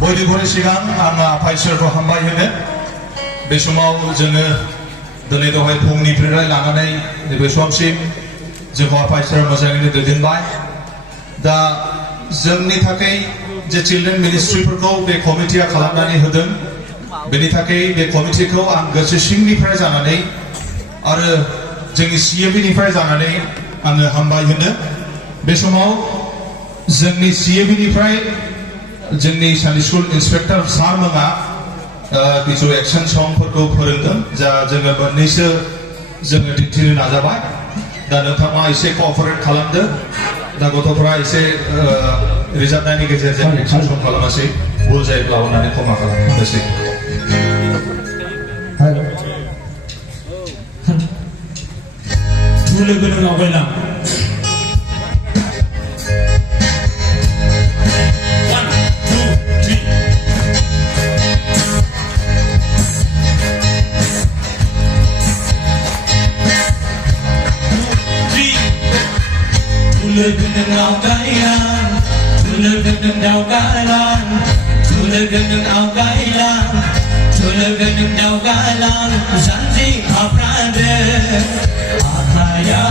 बयनिख्रुइ सिगां आं आफा इसोरखौ हामबाय होनो बे समाव जोङो दिनै दहाय फुंनिफ्राय लानानै नैबे समसिम जोंखौ आफा इसोरा मोजाङैनो दैदेनबाय दा जोंनि थाखाय जे चिल्ड्रेन मिनिस्ट्रिफोरखौ बे कमिटिया खालामनानै होदों बेनि थाखाय बे कमिटिखौ आं गोसो सिंनिफ्राय जानानै आरो जोंनि CAB-निफ्राय जानानै आङो हामबाय होनो बे समाव जोंनि CAB-निफ्राय जोंनि सानडे स्कुल इन्सपेक्टर सारमोना किछु एक्शन समफोरखौ फोरोंदों जा जोङो मोननैसो जोङो दिन्थिनो नाजाबाय दा नोंथाङा एसे क'अपारेट खालामदो दा गथ'फ्रा एसे रोजाबनायनि गेजेरजों एक्शन सम खालामासै भुल जायोब्ला अननानै क्षमा खालामनोसै लोगो नों आवगायलां Look at the Algailan, look at the Algailan, look at the Algailan, look at the Algailan, Zanzi Aprade, Akaya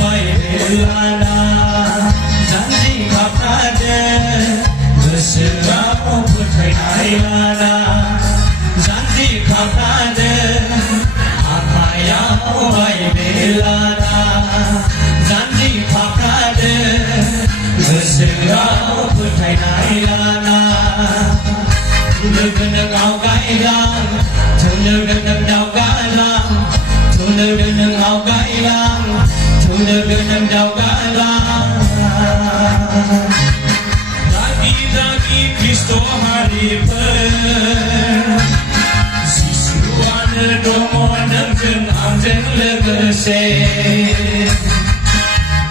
Wailana, Zanzi Aprade, the Sira Putrailana, Zanzi Aprade, Akaya Wailana, Zanzi Aprade. Sera putai nailana, tulagan ng awgailang, tulagan ng dawgalang, tulagan ng awgailang, tulagan ng dawgalang. Dagi Kristo haripan, sisuan domo ng ang legase.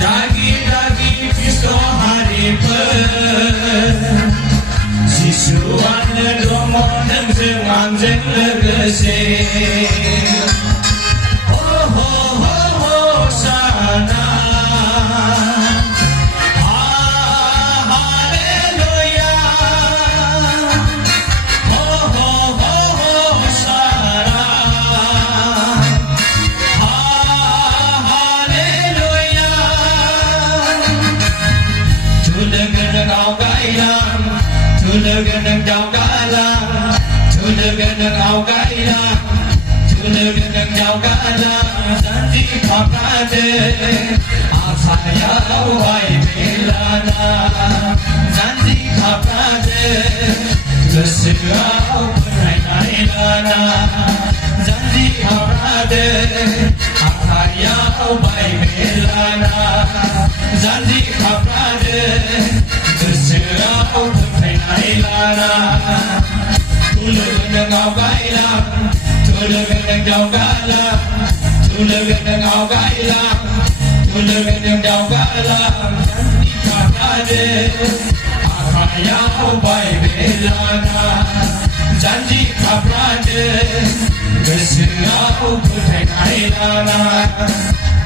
Dagi Kristo sisuan domo ng anjing legase. Oh oh oh oh sana hallelujah. Oh oh oh oh sana hallelujah. Tulagan ng awgailang, tulagan ng dawgalang, tulagan ng awgailang, tulagan ng dawgalang, Zanzi Aprade, Akaya Wailana, Zanzi Aprade, Sera Putrailana, Zanzi Aprade, Akaya Wailana, Zanzi Aprade, Sera Putrailana, tulagan ng awgailang, tulagan ng dawgalang, tulagan ng awgailang, tulagan ng dawgalang, Zanzi Aprade, Akaya Wailana, Zanzi Aprade, Sera Putrailana,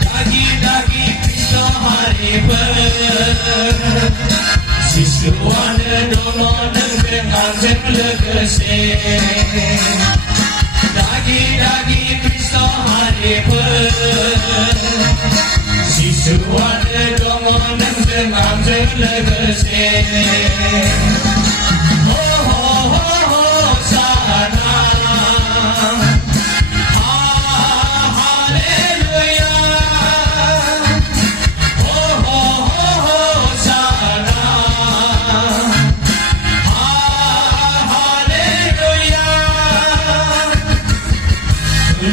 Dagi Kristo haripan, sisuan dono ng anjing legase. Dagi Kristo haripan, sisuan dono ng anjing legase. Oh oh oh oh sana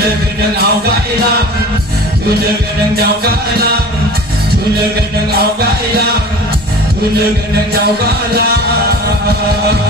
gedeng awgailang Tunda gedeng jauh galang Tunda gedeng awgailang Tunda gedeng jauh galang